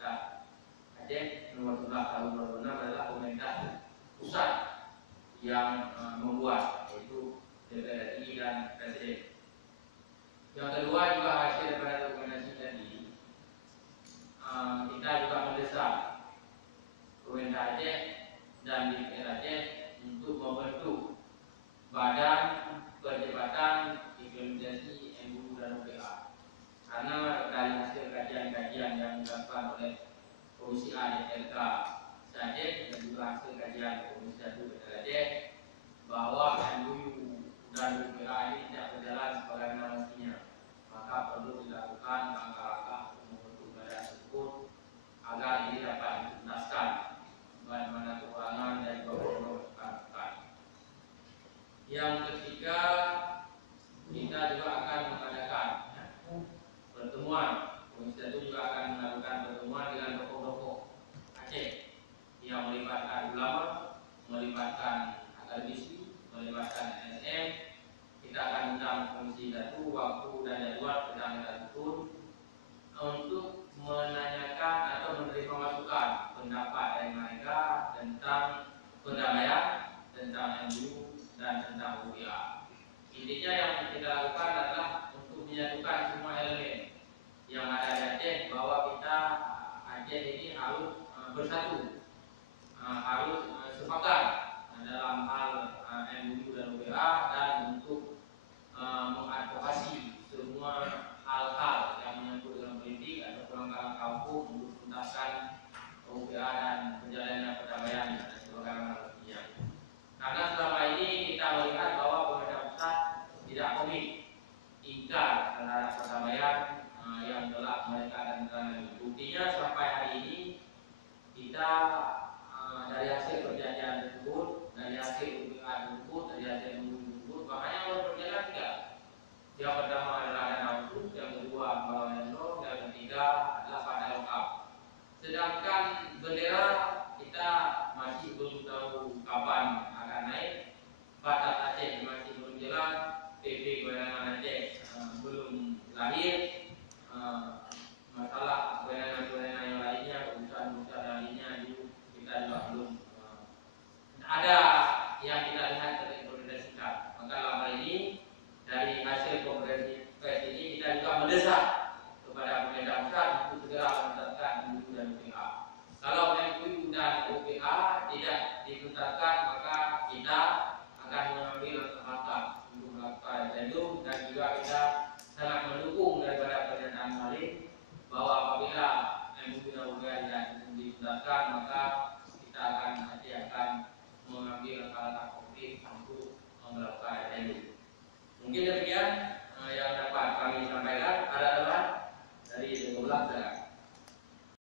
pemerintah Aceh nomor 11 tahun 2006 adalah pemerintah pusat yang membuat, yaitu DPR RI dan Presiden. Yang kedua juga hasil daripada rekomendasi tadi, kita juga mendesak pemerintah Aceh dan DPR Aceh untuk membentuk badan percepatan implementasi MOU dan OPA. Karena dari hasil kajian-kajian yang dilakukan oleh Komisi A DPRK Aceh dan juga hasil kajian Komisi 1 DPR Aceh bahwa MOU dan OPA ini tidak berjalan sebagaimana mestinya, maka perlu dilakukan langkah-langkah untuk membentuk badan tersebut agar ini dapat dituntaskan bagaimana kekurangan dari beberapa masukan. Yang ketiga, kita juga akan mengadakan pertemuan. Komisi itu juga akan melakukan pertemuan dengan tokoh-tokoh Aceh yang melibatkan ulama, melibatkan akademisi, melibatkan LSM. Kita akan undang Komisi 1 waktu dan jadwal sedang kita susun untuk menanyakan atau menerima masukan pendapat dari mereka tentang perdamaian, tentang MOU dan tentang OPA. Intinya yang kita lakukan adalah untuk menyatukan semua elemen yang ada di Aceh, bahwa kita Aceh ini harus bersatu, harus sepakat dalam hal MOU dan OPA, dan untuk mengadvokasi semua hal-hal yang menyangkut dengan politik atau langkah-langkah hukum untuk tuntaskan OPA dan perjalanan perdamaian dan sebagainya. Karena selama ini kita melihat bahwa pemerintah pusat tidak komit, ingkar terhadap perdamaian yang telah mereka tanda-tangani. Buktinya sampai hari ini kita dari hasil perjanjian tersebut, dari hasil UPA tersebut, dari hasil MOU tersebut, makanya baru berjalan 3. Yang pertama adalah dana khusus, yang kedua Bawaslu, yang ketiga adalah pada lokal. Sedangkan bendera kita masih belum tahu kapan akan naik, batas Aceh masih belum jelas, PP Bayangan Aceh belum lahir, masalah kewenangan yang lainnya, keputusan-keputusan lainnya itu kita juga belum ada yang kita lihat terrealisasikan. Maka dalam hal ini dari hasil konferensi pers ini kita juga mendesak kepada pemerintah pusat untuk segera menetapkan MOU dan OPA. Kalau MOU dan OPA tidak ditetapkan, maka kita akan mengambil langkah-langkah untuk melakukan referendum, dan juga kita sangat mendukung daripada pernyataan Salim bahwa apabila MOU dan OPA tidak ditetapkan, maka